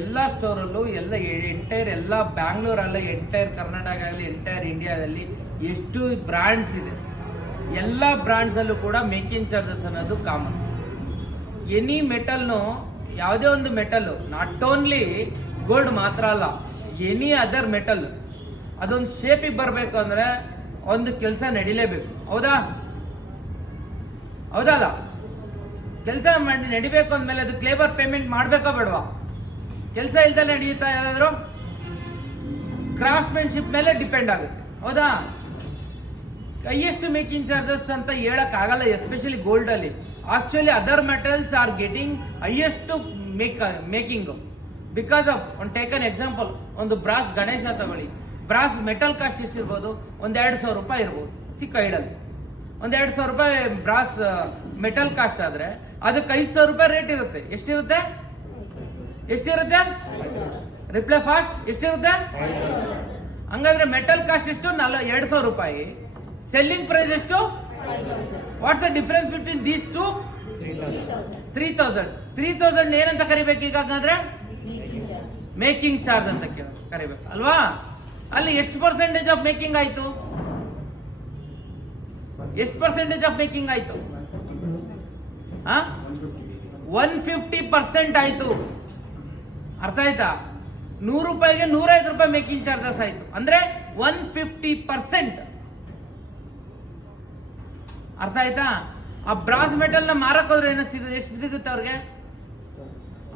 ಎಲ್ಲ ಸ್ಟೋರಲ್ಲೂ ಎಲ್ಲ ಎಲ್ಲ ಬ್ಯಾಂಗ್ಳೂರಲ್ಲ, ಎಂಟೈರ್ ಕರ್ನಾಟಕ ಆಗಲಿ, ಎಂಟೈರ್ ಇಂಡಿಯಾದಲ್ಲಿ ಎಷ್ಟು ಬ್ರ್ಯಾಂಡ್ಸ್ ಇದೆ, ಎಲ್ಲ ಬ್ರ್ಯಾಂಡ್ಸಲ್ಲೂ ಕೂಡ ಮೇಕಿಂಗ್ ಚಾರ್ಜಸ್ ಅನ್ನೋದು ಕಾಮನ್. ಎನಿ ಮೆಟಲ್ನು, ಯಾವುದೇ ಒಂದು ಮೆಟಲ್ಲು, ನಾಟ್ ಓನ್ಲಿ ಗೋಲ್ಡ್ ಮಾತ್ರ ಅಲ್ಲ, ಎನಿ ಅದರ್ ಮೆಟಲ್ ಅದೊಂದು ಶೇಪಿಗೆ ಬರಬೇಕು ಅಂದರೆ ಒಂದು ಕೆಲಸ ನಡಿಲೇಬೇಕು. ಹೌದಾ ಹೌದಲ್ಲ? ಕೆಲಸ ಮಾಡಿ ನಡಿಬೇಕು ಅಂದಮೇಲೆ ಅದಕ್ಕೆ ಲೇಬರ್ ಪೇಮೆಂಟ್ ಮಾಡಬೇಕಾ ಬೇಡವಾ? ಕೆಲಸ ಇಲ್ದಲೆ ನಡೆಯುತ್ತಾ? ಯಾವ್ದಾದ್ರು ಕ್ರಾಫ್ಟ್ಮೆನ್ಶಿಪ್ ಮೇಲೆ ಡಿಪೆಂಡ್ ಆಗುತ್ತೆ. ಹೌದಾ? ಹೈಯೆಸ್ಟ್ ಮೇಕಿಂಗ್ ಚಾರ್ಜಸ್ ಅಂತ ಹೇಳಕ್ ಆಗಲ್ಲ, ಎಸ್ಪೆಷಲಿ ಗೋಲ್ಡ್ ಅಲ್ಲಿ. Actually other metals are getting highest making because of ಒಂದು ಟೇಕನ್ ಎಕ್ಸಾಂಪಲ್, ಒಂದು ಬ್ರಾಸ್ ಗಣೇಶ ತಗೊಳ್ಳಿ, ಬ್ರಾಸ್ ಮೆಟಲ್ ಕಾಸ್ಟ್ ಎಷ್ಟಿರ್ಬೋದು? ಒಂದು 2,000 ರೂಪಾಯಿ ಇರ್ಬೋದು ಚಿಕ್ಕ ಐಡಲ್ಲಿ. ಒಂದು 2,000 ರೂಪಾಯಿ ಬ್ರಾಸ್ ಮೆಟಲ್ ಕಾಸ್ಟ್ ಆದ್ರೆ ಅದಕ್ಕೆ 5,000 ರೂಪಾಯಿ ರೇಟ್ ಇರುತ್ತೆ. ಎಷ್ಟಿರುತ್ತೆ? ರಿಪ್ಲೈ ಫಾಸ್ಟ್ ಎಷ್ಟಿರುತ್ತೆ? ಹಂಗಂದ್ರೆ ಮೆಟಲ್ ಕಾಸ್ಟ್ ಎಷ್ಟು? 2,000 ರೂಪಾಯಿ. ಸೆಲ್ಲಿಂಗ್ ಪ್ರೈಸ್ ಎಷ್ಟು? What's the difference between these two? 3,000. 3,000 ಏನಂತ ಕರಿಬೇಕು ಈಗ? ಹಾಗಾದ್ರೆ ಮೇಕಿಂಗ್ ಚಾರ್ಜ್ ಅಂತ ಕರಿಬೇಕು ಅಲ್ವಾ? ಅಲ್ಲಿ ಎಷ್ಟು ಪರ್ಸೆಂಟೇಜ್ ಆಫ್ ಮೇಕಿಂಗ್ ಆಯ್ತು? ಎಷ್ಟು ಪರ್ಸೆಂಟೇಜ್ ಆಫ್ ಮೇಕಿಂಗ್ ಆಯ್ತು? 150% ಆಯ್ತು. ಅರ್ಥ ಆಯ್ತಾ? 100 ರೂಪಾಯಿಗೆ 105 ರೂಪಾಯಿ ಮೇಕಿಂಗ್ ಚಾರ್ಜಸ್ ಆಯ್ತು. ಅಂದ್ರೆ 150%. ಅರ್ಥ ಆಯ್ತಾ? ಆ ಬ್ರಾಸ್ ಮೆಟಲ್ ನ ಮಾರಕ್ ಹೋದ್ರೆ ಎಷ್ಟು ಸಿಗುತ್ತೆ ಅವ್ರಿಗೆ?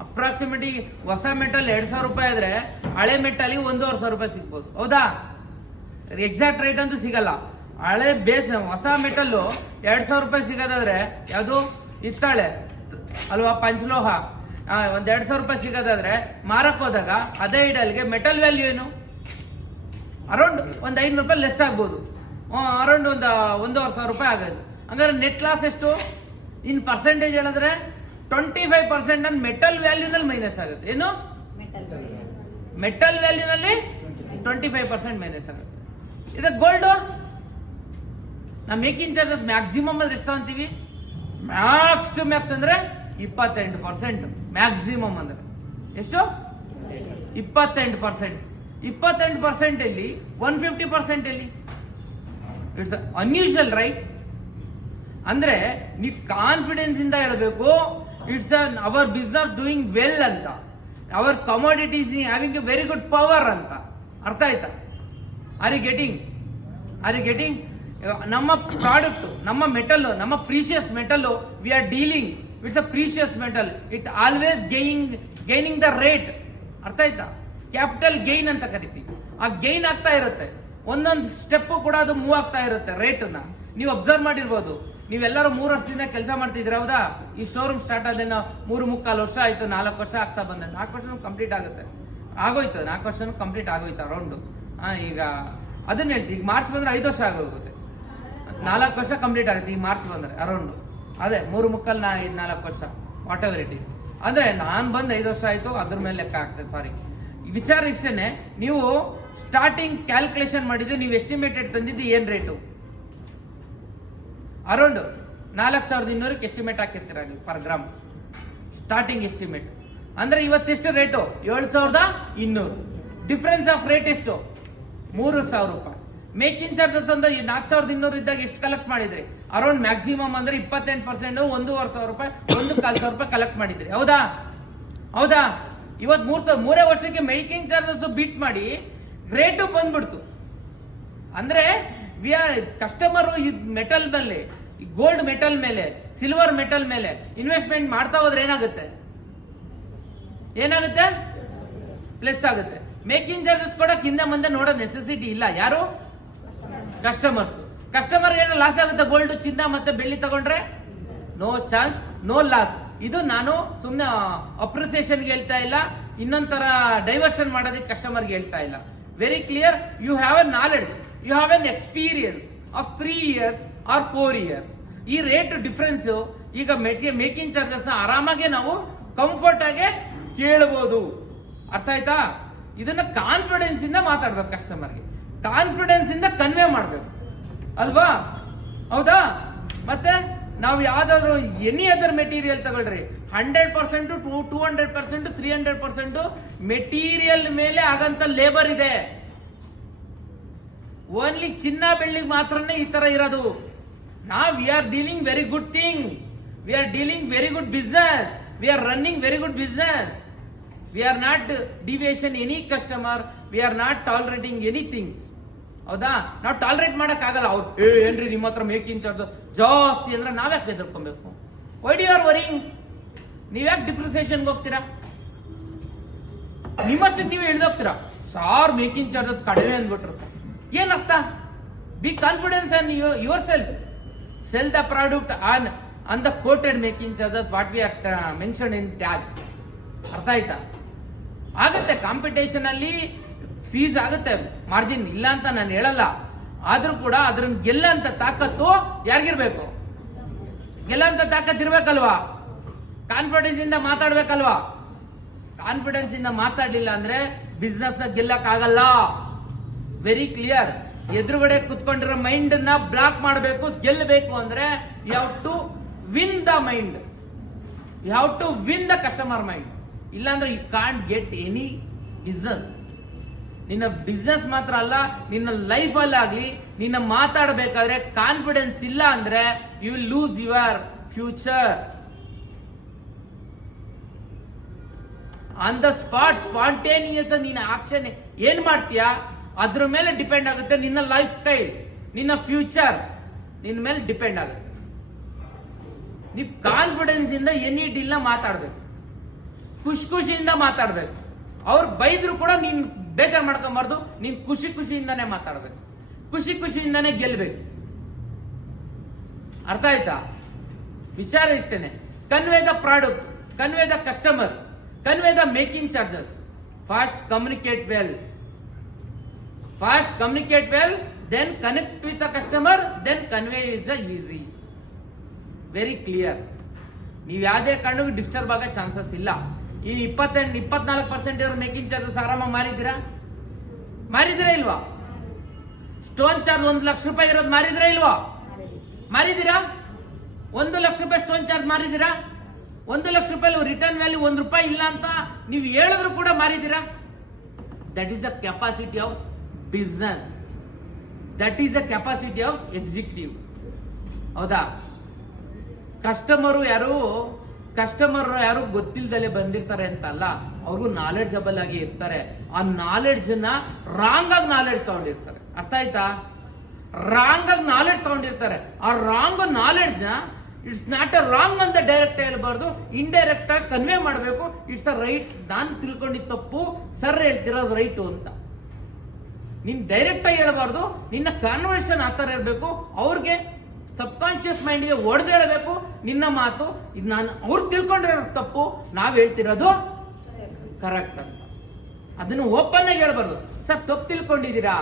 ಅಪ್ರಾಕ್ಸಿಮೇಟ್ಲಿ ಹೊಸ ಮೆಟಲ್ 2,000 ರೂಪಾಯಿ ಆದ್ರೆ ಹಳೆ ಮೆಟಲ್ 1,500 ರೂಪಾಯಿ ಸಿಗ್ಬೋದು. ಹೌದಾ? ಎಕ್ಸಾಕ್ಟ್ ರೇಟ್ ಅಂತೂ ಸಿಗಲ್ಲ. ಹಳೆ ಬೇಸ್ ಹೊಸ ಮೆಟಲ್ 2,000 ರೂಪಾಯಿ ಸಿಗೋದಾದ್ರೆ ಯಾವುದು ಇತ್ತಾಳೆ ಅಲ್ವಾ, ಪಂಚಲೋಹ, 1,200 ರೂಪಾಯಿ ಸಿಗೋದಾದ್ರೆ ಮಾರಕ್ ಹೋದಾಗ ಅದೇ ಐಡಲ್ಗೆ ಮೆಟಲ್ ವ್ಯಾಲ್ಯೂ ಏನು? ಅರೌಂಡ್ ಒಂದು 500 ರೂಪಾಯಿ ಲೆಸ್ ಆಗ್ಬೋದು. ಅರೌಂಡ್ ಒಂದು 1,500 ರೂಪಾಯಿ ಆಗೋದು. ಹಂಗಾದ್ರೆ ನೆಟ್ ಲಾಸ್ ಎಷ್ಟು? ಇನ್ ಪರ್ಸೆಂಟೇಜ್ ಹೇಳಿದ್ರೆ 25% ನನ್ನ ಮೆಟಲ್ ವ್ಯಾಲ್ಯೂನಲ್ಲಿ ಮೈನಸ್ ಆಗುತ್ತೆ. ಏನು? ಮೆಟಲ್ ವ್ಯಾಲ್ಯೂನಲ್ಲಿ 25% ಮೈನಸ್ ಆಗುತ್ತೆ. ಇದು ಗೋಲ್ಡ್ ನಾವು ಮೇಕಿಂಗ್ ಚಾರ್ಜಸ್ ಮ್ಯಾಕ್ಸಿಮಮ್ ಅಲ್ಲಿ ಎಷ್ಟು ಅಂತೀವಿ? ಮ್ಯಾಕ್ಸ್ ಟು ಮ್ಯಾಕ್ಸ್ ಅಂದ್ರೆ 28%. ಮ್ಯಾಕ್ಸಿಮಮ್ ಅಂದ್ರೆ ಎಷ್ಟು? 28%. 28% ಅಲ್ಲಿ 150% ಅಲ್ಲಿ ಇಟ್ಸ್ ಅನ್ಯೂಶುವಲ್, ರೈಟ್? ಅಂದ್ರೆ ನೀವು ಕಾನ್ಫಿಡೆನ್ಸ್ ಇಂದ ಹೇಳಬೇಕು, it's our business doing well ಅಂತ, our commodities having a very good power ಅಂತ. ಅರ್ಥ ಆಯ್ತಾ? Are you getting? ನಮ್ಮ ಪ್ರಾಡಕ್ಟ್, ನಮ್ಮ ಮೆಟಲ್, ನಮ್ಮ precious metal, we are dealing it's a precious metal. It always gaining the rate. ಅರ್ಥ ಆಯ್ತಾ? Capital gain ಅಂತ ಕರಿತೀವಿ. ಆ ಗೈನ್ ಆಗ್ತಾ ಇರುತ್ತೆ, ಒಂದೊಂದು ಸ್ಟೆಪ್ ಕೂಡ ಅದು ಮೂವ್ ಆಗ್ತಾ ಇರುತ್ತೆ. ರೇಟ್ನ ನೀವು ಅಬ್ಸರ್ವ್ ಮಾಡಿರ್ಬೋದು. ನೀವೆಲ್ಲರೂ 3 ವರ್ಷದಿಂದ ಕೆಲಸ ಮಾಡ್ತಿದ್ರ. ಹೌದಾ? ಈ ಶೋರೂಮ್ ಸ್ಟಾರ್ಟ್ ಆದ 3.25 ವರ್ಷ ಆಯ್ತು, 4 ವರ್ಷ ಆಗ್ತಾ ಬಂದ. 4 ವರ್ಷ ಕಂಪ್ಲೀಟ್ ಆಗುತ್ತೆ, ಆಗೋಯ್ತು. 4 ವರ್ಷ ಕಂಪ್ಲೀಟ್ ಆಗೋಯ್ತು ಅರೌಂಡ್. ಈಗ ಅದನ್ನ ಹೇಳ್ತೀವಿ. ಈಗ ಮಾರ್ಚ್ ಬಂದ್ರೆ 5 ವರ್ಷ ಆಗೋಗುತ್ತೆ. 4 ವರ್ಷ ಕಂಪ್ಲೀಟ್ ಆಗುತ್ತೆ ಈ ಮಾರ್ಚ್ ಬಂದ್ರೆ ಅರೌಂಡ್. ಅದೇ 3.25 4 ವರ್ಷ ವಾಟ್ ಎವರ್ ಇಟ್ ಈಸ್. ಅಂದ್ರೆ ನಾನು ಬಂದ್ 5 ವರ್ಷ ಆಯ್ತು, ಅದ್ರ ಮೇಲೆ ಲೆಕ್ಕ ಆಗ್ತದೆ. ಸಾರಿ, ವಿಚಾರ ಇಷ್ಟೇನೆ. ನೀವು ಸ್ಟಾರ್ಟಿಂಗ್ ಕ್ಯಾಲ್ಕುಲೇಷನ್ ಮಾಡಿದ್ದು, ನೀವು ಎಸ್ಟಿಮೇಟೆಡ್ ತಂದಿದ್ದು ಏನ್ ರೇಟು? ಅರೌಂಡ್ 4,200 ಎಸ್ಟಿಮೇಟ್ ಹಾಕಿರ್ತೀರ ನೀವು ಪರ್ ಗ್ರಾಮ್, ಸ್ಟಾರ್ಟಿಂಗ್ ಎಸ್ಟಿಮೇಟ್. ಅಂದ್ರೆ ಇವತ್ತೆಷ್ಟು ರೇಟು? 7,200. ಡಿಫರೆನ್ಸ್ ಆಫ್ ರೇಟ್ ಎಷ್ಟು? 3,000 ರೂಪಾಯಿ. ಮೇಕಿಂಗ್ ಚಾರ್ಜಸ್ ಅಂದ್ರೆ 4,200 ಇದ್ದಾಗ ಎಷ್ಟು ಕಲೆಕ್ಟ್ ಮಾಡಿದ್ರಿ? ಅರೌಂಡ್ ಮ್ಯಾಕ್ಸಿಮಮ್ ಅಂದ್ರೆ 28%, 1,500 ರೂಪಾಯಿ, 1,400 ರೂಪಾಯಿ ಕಲೆಕ್ಟ್ ಮಾಡಿದ್ರಿ. ಹೌದಾ? ಇವತ್ತು 3 ವರ್ಷಕ್ಕೆ ಮೇಕಿಂಗ್ ಚಾರ್ಜಸ್ ಬೀಟ್ ಮಾಡಿ ರೇಟು ಬಂದ್ಬಿಡ್ತು. ಅಂದ್ರೆ ಕಸ್ಟಮರ್ ಈ ಮೆಟಲ್ ಮೇಲೆ, ಗೋಲ್ಡ್ ಮೆಟಲ್ ಮೇಲೆ, ಸಿಲ್ವರ್ ಮೆಟಲ್ ಮೇಲೆ ಇನ್ವೆಸ್ಟ್ಮೆಂಟ್ ಮಾಡ್ತಾ ಹೋದ್ರೆ ಏನಾಗುತ್ತೆ? ಪ್ಲಸ್ ಆಗುತ್ತೆ. ಮೇಕಿಂಗ್ ಚಾರ್ಜಸ್ ಕೂಡ ಹಿಂದೆ ಮುಂದೆ ನೋಡೋ ನೆಸೆಸಿಟಿ ಇಲ್ಲ. ಯಾರು? ಕಸ್ಟಮರ್ ಏನೋ ಲಾಸ್ ಆಗುತ್ತೆ? ಗೋಲ್ಡ್, ಚಿನ್ನ ಮತ್ತೆ ಬೆಳ್ಳಿ ತಗೊಂಡ್ರೆ ನೋ ಚಾನ್ಸ್, ನೋ ಲಾಸ್. ಇದು ನಾನು ಸುಮ್ಮನೆ ಅಪ್ರಿಸಿಯೇಷನ್ಗೆ ಹೇಳ್ತಾ ಇಲ್ಲ, ಇನ್ನೊಂಥರ ಡೈವರ್ಷನ್ ಮಾಡೋದಕ್ಕೆ ಕಸ್ಟಮರ್ಗೆ ಹೇಳ್ತಾ ಇಲ್ಲ. Very clear. You have a knowledge, you have an experience of 3 years or 4 years. ಈ ರೇಟ್ ಡಿಫರೆನ್ಸ್ ಈಗ ಮೇಕಿಂಗ್ ಚಾರ್ಜಸ್ ಆರಾಮಾಗಿ ನಾವು ಕಂಫರ್ಟ್ ಆಗಿ ಕೇಳಬಹುದು. ಅರ್ಥ ಆಯ್ತಾ? ಇದನ್ನ ಕಾನ್ಫಿಡೆನ್ಸ್ ಇಂದ ಮಾತಾಡ್ಬೇಕು, ಕಸ್ಟಮರ್ಗೆ ಕಾನ್ಫಿಡೆನ್ಸ್ ಇಂದ ಕನ್ವೆ ಮಾಡ್ಬೇಕು ಅಲ್ವಾ? ಹೌದಾ? ಮತ್ತೆ ನಾವು ಯಾವ್ದಾದ್ರು ಎನಿ ಅದರ್ ಮೆಟೀರಿಯಲ್ ತಗೊಳ್ರಿ, 100% 200% 300% ಮೆಟೀರಿಯಲ್ ಮೇಲೆ ಆಗಂತ ಲೇಬರ್ ಇದೆ. ಓನ್ಲಿ ಚಿನ್ನ ಬೆಳ್ಳಿಗೆ ಮಾತ್ರನೇ ಈ ತರ ಇರೋದು. ನಾವು V are dealing very good thing, V are dealing very good business, we are running very good business, we are not deviation any customer, we are not tolerating ಎನಿಥಿಂಗ್ಸ್. ಹೌದಾ? ನಾವು ಟಾಲರೇಟ್ ಮಾಡಕ್ ಆಗಲ್ಲ. ಅವ್ರು ಏನ್ರಿ ನಿಮ್ಮ ಹತ್ರ ಮೇಕಿಂಗ್ ಚಾರ್ಜ್ ಜಾಸ್ತಿ ಅಂದ್ರೆ ನಾವ್ಯಾಕೆ ಬೆದರ್ಕೊಬೇಕು? Why do you are worrying? ನೀವ್ಯಾಕೆ ಡಿಪ್ರಿಸಿಯೇಷನ್ಗೆ ಹೋಗ್ತೀರಾ? ನಿಮ್ಮಷ್ಟಕ್ಕೆ ನೀವು ಇಳಿದೋಗ್ತೀರಾ. ಸಾರ್ ಮೇಕಿಂಗ್ ಚಾರ್ಜಸ್ ಕಡಿಮೆ ಅಂದ್ಬಿಟ್ರು ಸರ್, ಏನರ್ಥ? Be confidence on your self, sell the product on the quoted making charges what we are mention in tag. ಅರ್ಥ ಆಯ್ತಾ? ಆಗುತ್ತೆ ಕಾಂಪಿಟೇಷನ್ ಅಲ್ಲಿ ಫೀಸ್ ಆಗುತ್ತೆ, ಮಾರ್ಜಿನ್ ಇಲ್ಲ ಅಂತ ನಾನು ಹೇಳಲ್ಲ. ಆದ್ರೂ ಕೂಡ ಅದ್ರನ್ನ ಗೆಲ್ಲಂತ ತಾಕತ್ತು ಯಾರಿಗಿರ್ಬೇಕು? ಗೆಲ್ಲಂತ ತಾಕತ್ ಇರ್ಬೇಕಲ್ವಾ? ಕಾನ್ಫಿಡೆನ್ಸ್ ಇಂದ ಮಾತಾಡ್ಬೇಕಲ್ವಾ? ಕಾನ್ಫಿಡೆನ್ಸ್ ಇಂದ ಮಾತಾಡ್ಲಿಲ್ಲ ಅಂದ್ರೆ ಬಿಸ್ನೆಸ್ ಗೆಲ್ಲಕ್ ಆಗಲ್ಲ. Very clear. ಎದುರುಗಡೆ ಕುತ್ಕೊಂಡಿರೋ ಮೈಂಡ್ ನ ಬ್ಲಾಕ್ ಮಾಡಬೇಕು. ಗೆಲ್ಲಬೇಕು ಅಂದ್ರೆ you have to win the mind, you have to win the customer mind. ಇಲ್ಲಾಂದ್ರೆ you can't get any business. ನಿನ್ನ ಬಿಸ್ನೆಸ್ ಮಾತ್ರ ಅಲ್ಲ, ನಿನ್ನ ಲೈಫ್ ಅಲ್ಲಾಗ್ಲಿ ನಿನ್ನ ಮಾತಾಡಬೇಕಾದ್ರೆ ಕಾನ್ಫಿಡೆನ್ಸ್ ಇಲ್ಲ ಅಂದ್ರೆ you will lose your future. On the spot spontaneous ನಿನ್ನ ಆಕ್ಷನ್ ಏನ್ ಮಾಡ್ತೀಯಾ ಅದ್ರ ಮೇಲೆ ಡಿಪೆಂಡ್ ಆಗುತ್ತೆ. ನಿನ್ನ ಲೈಫ್ ಸ್ಟೈಲ್, ನಿನ್ನ ಫ್ಯೂಚರ್ ನಿನ್ನ ಮೇಲೆ ಡಿಪೆಂಡ್ ಆಗುತ್ತೆ. ನೀವು ಕಾನ್ಫಿಡೆನ್ಸ್ ಇಂದ ಎನಿ ಡೀಲ್ ನ ಮಾತಾಡ್ಬೇಕು, ಖುಷಿಯಿಂದ ಮಾತಾಡ್ಬೇಕು. ಅವ್ರು ಬೈದ್ರು ಕೂಡ ನೀನ್ ಬೇಜಾರು ಮಾಡ್ಕೊಂಬಾರ್ದು, ನೀನ್ ಖುಷಿಯಿಂದಾನೇ ಮಾತಾಡ್ಬೇಕು, ಖುಷಿಯಿಂದಾನೇ ಗೆಲ್ಬೇಕು. ಅರ್ಥ ಆಯ್ತಾ? ವಿಚಾರ ಇಷ್ಟೇನೆ. Convey the product, convey the customer, convey the making charges. Fast communicate well, then connect with the customer, then convey is the easy. Very clear. ನೀವು ಯಾವುದೇ ಕಾರಣಕ್ಕೂ ಡಿಸ್ಟರ್ಬ್ ಆಗೋ ಚಾನ್ಸಸ್ ಇಲ್ಲ. ಈ 24% ಇರೋ ಮೇಕಿಂಗ್ ಚಾರ್ಜಸ್ ಆರಾಮಾಗಿ ಮಾರಿದಿರಾ ಇಲ್ವಾ? ಸ್ಟೋನ್ ಚಾರ್ಜ್ 1 ಲಕ್ಷ ರೂಪಾಯಿ ಇರೋದು ಮಾರಿದಿರಾ ಇಲ್ವಾ? ಮಾರಿದಿರಾ? 1 ಲಕ್ಷ ರೂಪಾಯಿ ಸ್ಟೋನ್ ಚಾರ್ಜ್ ಮಾರಿದಿರಾ? 1 ಲಕ್ಷ ರೂಪಾಯಿ ರಿಟರ್ನ್ ವ್ಯಾಲ್ಯೂ 1 ರೂಪಾಯಿ ಇಲ್ಲ ಅಂತ ನೀವು ಹೇಳಿದ್ರು ಕೂಡ ಮಾರಿದಿರಾ? That is the capacity of business, that is the capacity of executive. ಹೌದಾ? ಕಸ್ಟಮರ್ ಯಾರು ಗೊತ್ತಿಲ್ದಲೆ ಬಂದಿರ್ತಾರೆ ಅಂತಲ್ಲ, ಅವ್ರಿಗೂ ನಾಲೆಡ್ಜಬಲ್ ಆಗಿ ಇರ್ತಾರೆ. ಆ ನಾಲೆಡ್ಜ್ ನ ರಾಂಗ್ ಆಗಿ ನಾಲೆಡ್ಜ್ ತಗೊಂಡಿರ್ತಾರೆ. ಅರ್ಥ ಆಯ್ತಾ? ರಾಂಗ್ ಆಗಿ ನಾಲೆಡ್ಜ್ ತಗೊಂಡಿರ್ತಾರೆ. ಆ ರಾಂಗ್ ನಾಲೆಡ್ಜ್ ನ ಇಟ್ಸ್ ನಾಟ್ ಅ ರಾಂಗ್ ಅಂತ ಡೈರೆಕ್ಟ್ ಹೇಳ್ಬಾರ್ದು, ಇಂಡೈರೆಕ್ಟ್ ಆಗಿ ಕನ್ವೆ ಮಾಡಬೇಕು. ಇಟ್ಸ್ ಅ ರೈಟ್, ನಾನು ತಿಳ್ಕೊಂಡಿದ್ದ ತಪ್ಪು, ಸರ್ ಹೇಳ್ತಿರೋದು ರೈಟು ಅಂತ. ನೀನ್ ಡೈರೆಕ್ಟ್ ಆಗಿ ಹೇಳ್ಬಾರ್ದು, ನಿನ್ನ ಕಾನ್ವರ್ಸೇಷನ್ ಆ ಥರ ಇರಬೇಕು. ಅವ್ರಿಗೆ ಸಬ್ ಕಾನ್ಶಿಯಸ್ ಮೈಂಡ್ಗೆ ಹೊಡೆದು ಹೇಳಬೇಕು ನಿನ್ನ ಮಾತು. ಇದು ನಾನು ಅವ್ರು ತಿಳ್ಕೊಂಡಿರೋ ತಪ್ಪು, ನಾವ್ ಹೇಳ್ತಿರೋದು ಕರೆಕ್ಟ್ ಅಂತ. ಅದನ್ನು ಓಪನ್ ಆಗಿ ಹೇಳ್ಬಾರ್ದು. ಸರ್ ತಪ್ಪು ತಿಳ್ಕೊಂಡಿದ್ದೀರಾ,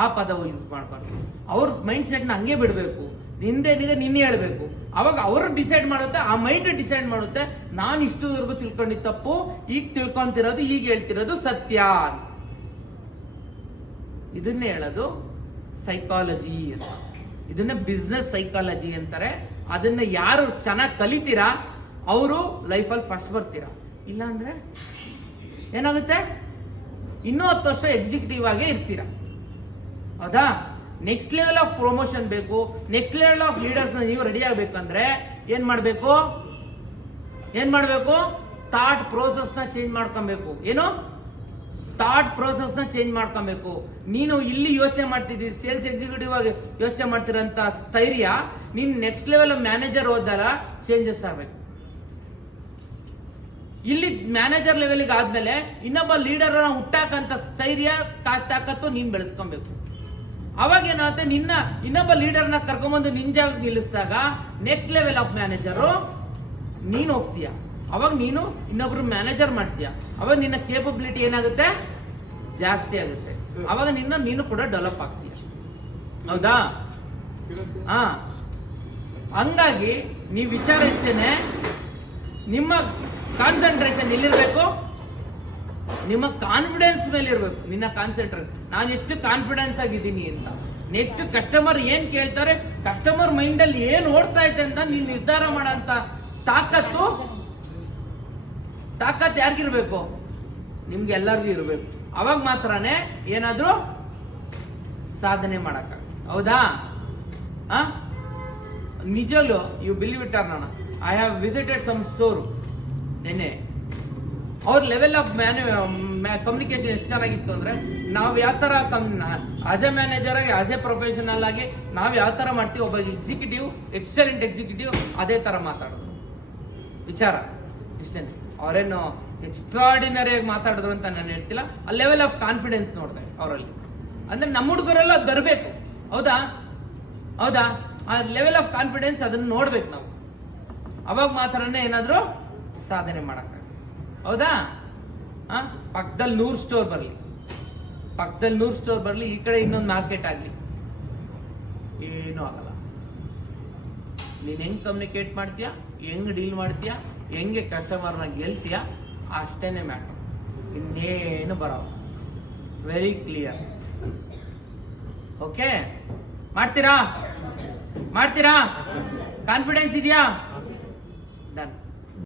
ಆ ಪದ ಯೂಸ್ ಮಾಡಬಾರ್ದು. ಅವ್ರ ಮೈಂಡ್ ಸೆಟ್ ನ ಹಂಗೆ ಬಿಡಬೇಕು. ನಿಂದೇನಿದೆ ನಿನ್ನೆ ಹೇಳ್ಬೇಕು. ಅವಾಗ ಅವರು ಡಿಸೈಡ್ ಮಾಡುತ್ತೆ, ಆ ಮೈಂಡ್ ಡಿಸೈಡ್ ಮಾಡುತ್ತೆ, ನಾನು ಇಷ್ಟುವರೆಗೂ ತಿಳ್ಕೊಂಡಿದ್ದ ತಪ್ಪು, ಈಗ ತಿಳ್ಕೊಂತಿರೋದು, ಈಗ ಹೇಳ್ತಿರೋದು ಸತ್ಯ. ಇದನ್ನೇ ಹೇಳೋದು ಸೈಕಾಲಜಿ ಅಂತ. ಇದನ್ನ ಬಿಸ್ನೆಸ್ ಸೈಕಾಲಜಿ ಅಂತಾರೆ. ಅದನ್ನ ಯಾರು ಚೆನ್ನಾಗಿ ಕಲಿತೀರಾ ಅವರು ಲೈಫಲ್ಲಿ ಫಸ್ಟ್ ಬರ್ತೀರಾ. ಇಲ್ಲ ಅಂದ್ರೆ ಏನಾಗುತ್ತೆ, ಇನ್ನೂ 10 ವರ್ಷ ಎಕ್ಸಿಕ್ಯೂಟಿವ್ ಆಗೇ ಇರ್ತೀರಾ. ಹೌದಾ? ನೆಕ್ಸ್ಟ್ ಲೆವೆಲ್ ಆಫ್ ಪ್ರಮೋಷನ್ ಬೇಕು, ನೆಕ್ಸ್ಟ್ ಲೆವೆಲ್ ಆಫ್ ಲೀಡರ್ಸ್ ನೀವು ರೆಡಿ ಆಗ್ಬೇಕಂದ್ರೆ ಏನ್ ಮಾಡ್ಬೇಕು? ಥಾಟ್ ಪ್ರೋಸೆಸ್ ನ ಚೇಂಜ್ ಮಾಡ್ಕೊಬೇಕು. ಏನು? ಥಾಟ್ ಪ್ರೋಸೆಸ್ ನ ಚೇಂಜ್ ಮಾಡ್ಕೊಬೇಕು. ನೀನು ಇಲ್ಲಿ ಯೋಚನೆ ಮಾಡ್ತಿದ್ದೀವಿ, ಸೇಲ್ಸ್ ಎಕ್ಸಿಕ್ಯೂಟಿವ್ ಆಗಿ ಯೋಚನೆ ಮಾಡ್ತಿರೋಂತ ಸ್ಥೈರ್ಯ ನೀನ್ ನೆಕ್ಸ್ಟ್ ಲೆವೆಲ್ ಮ್ಯಾನೇಜರ್ ಹೋದಾಗ ಚೇಂಜಸ್ ಆಗ್ಬೇಕು. ಇಲ್ಲಿ ಮ್ಯಾನೇಜರ್ ಲೆವೆಲ್ಗೆ ಆದ್ಮೇಲೆ ಇನ್ನೊಬ್ಬ ಲೀಡರ್ ಹುಟ್ಟಾಕಂತ ಸ್ಥೈರ್ಯ ತಾಕತ್ತು ನೀನ್ ಬೆಳೆಸ್ಕೊಬೇಕು. ಅವಾಗ ಏನಾಗುತ್ತೆ, ನಿನ್ನ ಇನ್ನೊಬ್ಬ ಲೀಡರ್ನ ಕರ್ಕೊಂಡ್ಬಂದು ನಿಂಜಾಗ ನಿಲ್ಲಿಸಿದಾಗ ನೆಕ್ಸ್ಟ್ ಲೆವೆಲ್ ಆಫ್ ಮ್ಯಾನೇಜರು ನೀನ್ ಹೋಗ್ತೀಯ. ಅವಾಗ ನೀನು ಇನ್ನೊಬ್ರು ಮ್ಯಾನೇಜರ್ ಮಾಡ್ತೀಯ. ಅವಾಗ ನಿನ್ನ ಕೇಪಬಿಲಿಟಿ ಏನಾಗುತ್ತೆ? ಜಾಸ್ತಿ ಆಗುತ್ತೆ. ಅವಾಗ ನೀನು ಕೂಡ ಡೆವಲಪ್ ಆಗ್ತೀಯ. ಹೌದಾ? ಹಂಗಾಗಿ ನೀವು ವಿಚಾರ ಇಷ್ಟೇನೆ, ನಿಮ್ಮ ಕಾನ್ಸಂಟ್ರೇಷನ್ ಎಲ್ಲಿರ್ಬೇಕು? ನಿಮ್ಮ ಕಾನ್ಫಿಡೆನ್ಸ್ ಮೇಲೆ ಇರ್ಬೇಕು. ನಿನ್ನ ಕಾನ್ಸಂಟ್ರೇಟ್, ನಾನು ಎಷ್ಟು ಕಾನ್ಫಿಡೆನ್ಸ್ ಆಗಿದ್ದೀನಿ ಅಂತ. ನೆಕ್ಸ್ಟ್ ಕಸ್ಟಮರ್ ಏನ್ ಕೇಳ್ತಾರೆ, ಕಸ್ಟಮರ್ ಮೈಂಡ್ ಅಲ್ಲಿ ಏನ್ ಓಡ್ತಾ ಇದೆ ಅಂತ ನೀನ್ ನಿರ್ಧಾರ ಮಾಡೋ ತಾಕತ್ತು ತಾಕತ್ ಯಾರಿಗಿರ್ಬೇಕು? ನಿಮ್ಗೆ ಎಲ್ಲರಿಗೂ ಇರಬೇಕು. ಅವಾಗ ಮಾತ್ರನೇ ಏನಾದ್ರೂ ಸಾಧನೆ ಮಾಡಕ್ಕ. ಹೌದಾ? ನಿಜಲು you believe it or not, I have visited some store ನೆನ್ನೆ. ಅವ್ರ ಲೆವೆಲ್ ಆಫ್ ಕಮ್ಯುನಿಕೇಶನ್ ಎಷ್ಟು ಚೆನ್ನಾಗಿತ್ತು ಅಂದ್ರೆ, ನಾವು ಯಾವ ತರ ಆಸ್ ಎ ಮ್ಯಾನೇಜರ್ ಆಗಿ, ಆಸ್ ಎ ಪ್ರೊಫೆಷನಲ್ ಆಗಿ ನಾವು ಯಾವ ತರ ಮಾಡ್ತೀವಿ, ಒಬ್ಬ ಎಕ್ಸಿಕ್ಯೂಟಿವ್, ಎಕ್ಸಲೆಂಟ್ ಎಕ್ಸಿಕ್ಯೂಟಿವ್ ಅದೇ ತರ ಮಾತಾಡೋದು ವಿಚಾರ ಇಷ್ಟೇನೆ. ಅವರೇನು ಎಕ್ಸ್ಟ್ರಾಡಿನರಿ ಆಗಿ ಮಾತಾಡಿದ್ರು ಅಂತ ನಾನು ಹೇಳ್ತಿಲ್ಲ. ಆ ಲೆವೆಲ್ ಆಫ್ ಕಾನ್ಫಿಡೆನ್ಸ್ ನೋಡಿದೆ ಅವರಲ್ಲಿ. ಅಂದ್ರೆ ನಮ್ಮ ಹುಡುಗರೆಲ್ಲ ಅದು ಬರಬೇಕು. ಹೌದಾ? ಹೌದಾ? ಆ ಲೆವೆಲ್ ಆಫ್ ಕಾನ್ಫಿಡೆನ್ಸ್ ಅದನ್ನ ನೋಡ್ಬೇಕು ನಾವು. ಅವಾಗ ಮಾತ್ರನೇ ಏನಾದ್ರೂ ಸಾಧನೆ ಮಾಡಕ್ಕ. ಹೌದಾ? ಪಕ್ಕದಲ್ಲಿ 100 ಸ್ಟೋರ್ ಬರಲಿ, ಪಕ್ಕದಲ್ಲಿ 100 ಸ್ಟೋರ್ ಬರಲಿ, ಈ ಕಡೆ ಇನ್ನೊಂದು ಮಾರ್ಕೆಟ್ ಆಗಲಿ, ಏನೂ ಆಗಲ್ಲ. ನೀನ್ ಹೆಂಗ್ ಕಮ್ಯುನಿಕೇಟ್ ಮಾಡ್ತೀಯಾ, ಹೆಂಗ್ ಡೀಲ್ ಮಾಡ್ತೀಯಾ, ಹೆಂಗೆ ಕಸ್ಟಮರ್ನ ಗೆಲ್ತೀಯಾ, ಅಷ್ಟೇನೆ ಮ್ಯಾಟರ್. ಇನ್ನೇನು ಬರೋಲ್ಲ. Very clear. ಓಕೆ? ಮಾಡ್ತೀರಾ? ಮಾಡ್ತೀರಾ? ಕಾನ್ಫಿಡೆನ್ಸ್ ಇದೆಯಾ? ಡನ್.